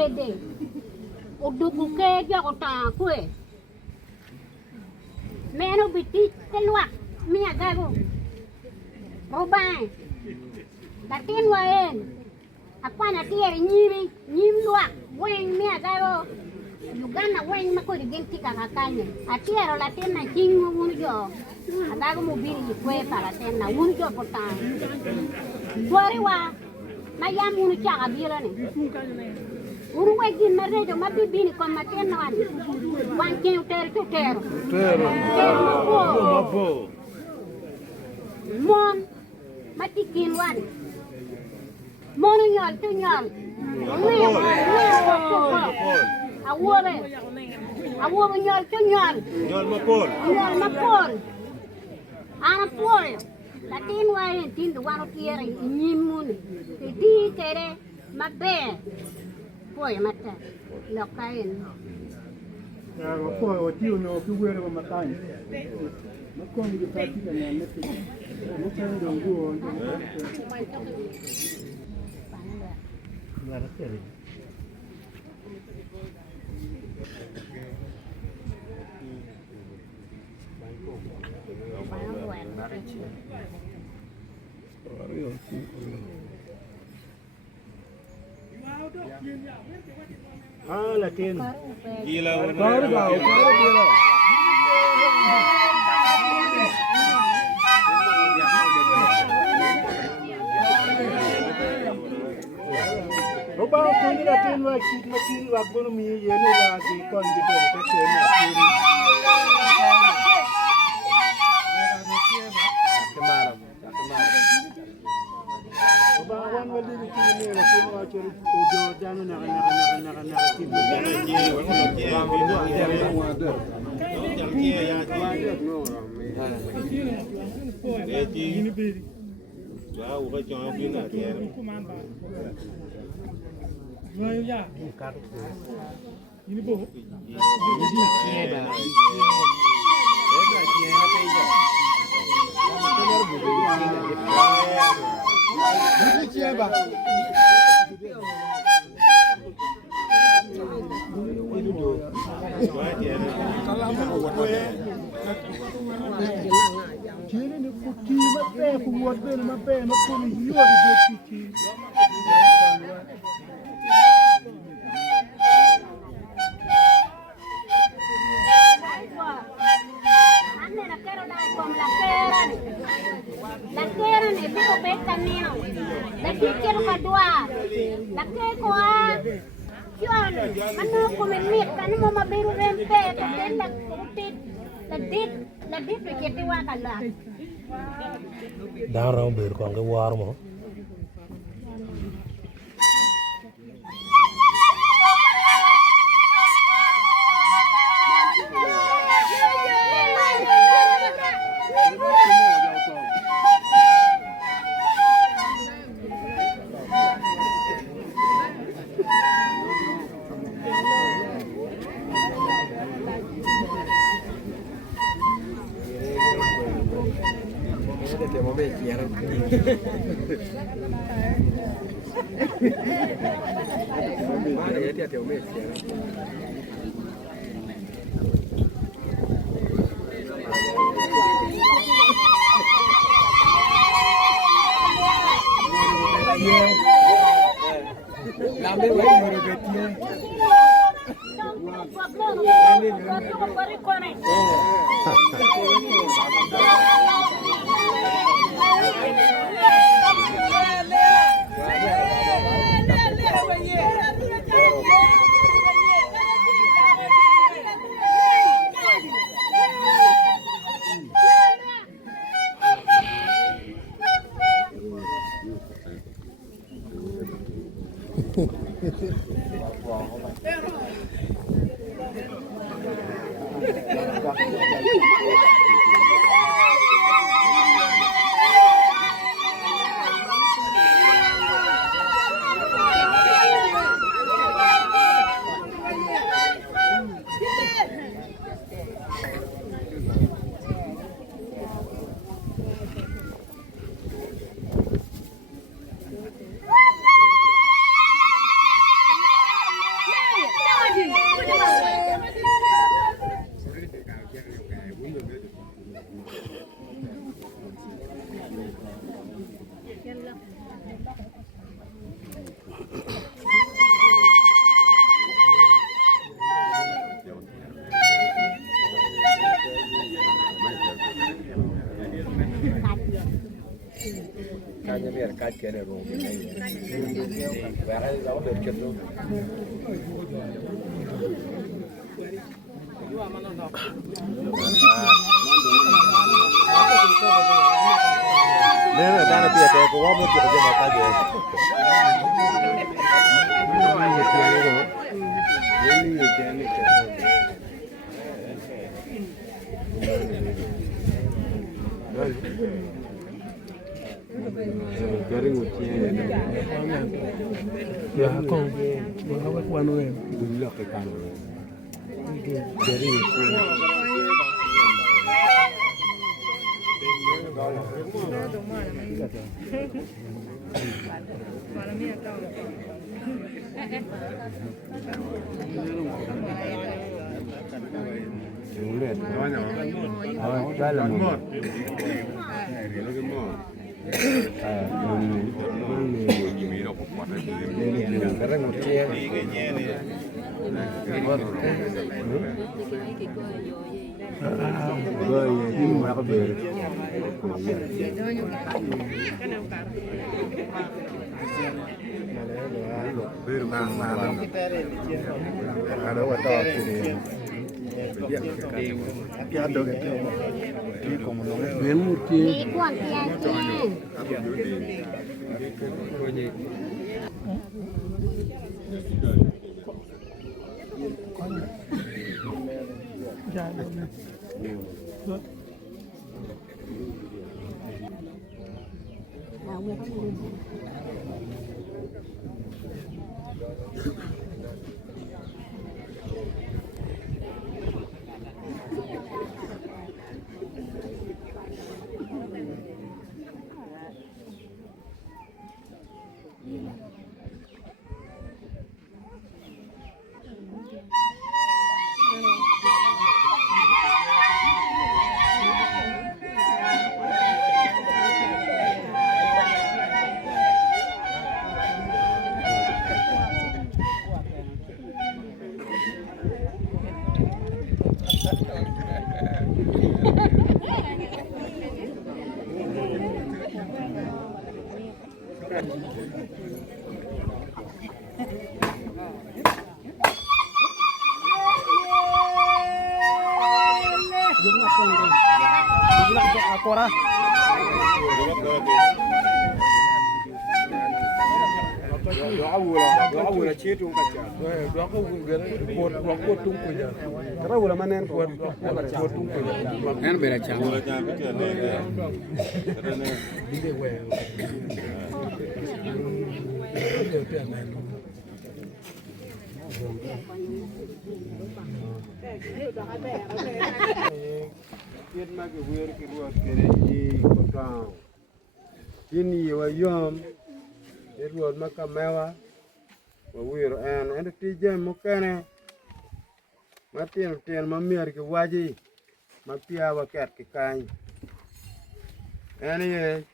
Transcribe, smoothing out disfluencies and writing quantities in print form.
bede. Uduku ke dia kota kue. Meno biti telua mia gago. Robai. Latin waen. Apa na tiere nyim lua. Weng mia gago. Uganda weng mako di genti kakakanya. Atiero latin na jingu unjo. Agago mobili kue para latin na unjo potang. Tuariwa. Mayam unu chaka bila ni. Uruwe gin marejo mabibini kwa matena wani. Wanke utero. Utero mabo. Mon matikin wani. Monu nyol tu nyol. Awobe nyol tu nyol. Nyol mapol. Ana pol. Latin wae tindu wano kiere nyimuni. Di tere mabe. Poi mata. Lokain. Ya poi o tio no kuwere wa matani. Makongi de pratica na mete. Mutendo dongo on. Lara tere. Ah, Latin. Gila. Baru gila. Roba kuni Latin wa kit makin wa gono mi yene la di kon di tere ke na kiri. Bawan wali ni kini ni Latin wa chori udo janu na kini. Kini ni kuti mape kuwat ben mape makuni hiyo di kiti. Lakeran ebiko bekan nino. Lakikiru kadua. Lakeko Kion, ano kumenit, ano mo mabiru rempe, kaya nagkutit, ladit, kitiwa ka lang. Darang bir ko ang war mo. Kanya biar kaca ada rumah ini. Barang itu apa berketu? Nene dana pia kwa kwa mtu kwa mataje. Garing ujian. Ya kong, wala kwa no eh. Bila ke kan. Garing ujian. Ulet. Oh, dalam. Garing ujian. Ada waktu ini. Piado que aquí como no es bien mucho. Đi quảng tiền Doa chetu kacha. Doa ko ko tung ko ja. Kara wala manen ko tung ko ja. Kan bera chang. Bide we. Kiet ma ke wer ke ruat kere ji ko ka. Ini wa yom. Ruat ma ka mewa. Wa wir en ti jam mo kene. Ma tien ma mier ke waji. Ma pia wa ket ke kan. En ye